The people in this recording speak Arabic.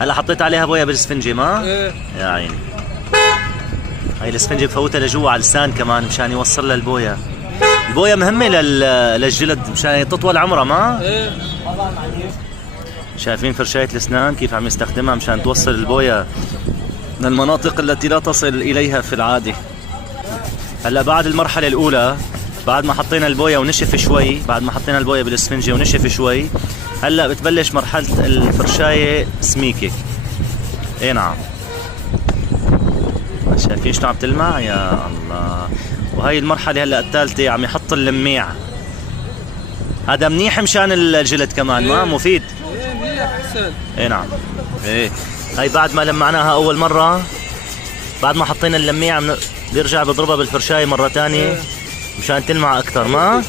هلا حطيت عليها بويه بالاسفنجه ما؟ ايه. يا عيني. هاي الاسفنجه بفوتها لجوا على اللسان كمان مشان يوصل لها البويه. البويه مهمه للجلد مشان تطول عمرها ما؟ ايه. شايفين فرشاية الاسنان كيف عم يستخدمها مشان توصل البويه للمناطق التي لا تصل اليها في العاده. هلا بعد المرحله الاولى، بعد ما حطينا البويه ونشف شوي، بعد ما حطينا البويه بالاسفنجه ونشف شوي، هلا بتبلش مرحله الفرشايه سميكه. اي نعم. شايفين شلون عم تلمع؟ يا الله. وهي المرحله هلا الثالثه عم يحط اللميع. هذا منيح مشان الجلد كمان ما مفيد. ايه منيح احسن. اي نعم. ايه هاي بعد ما لمعناها اول مره، بعد ما حطينا اللميع بيرجع بضربها بالفرشايه مره ثانيه مشان تلمع اكثر ما؟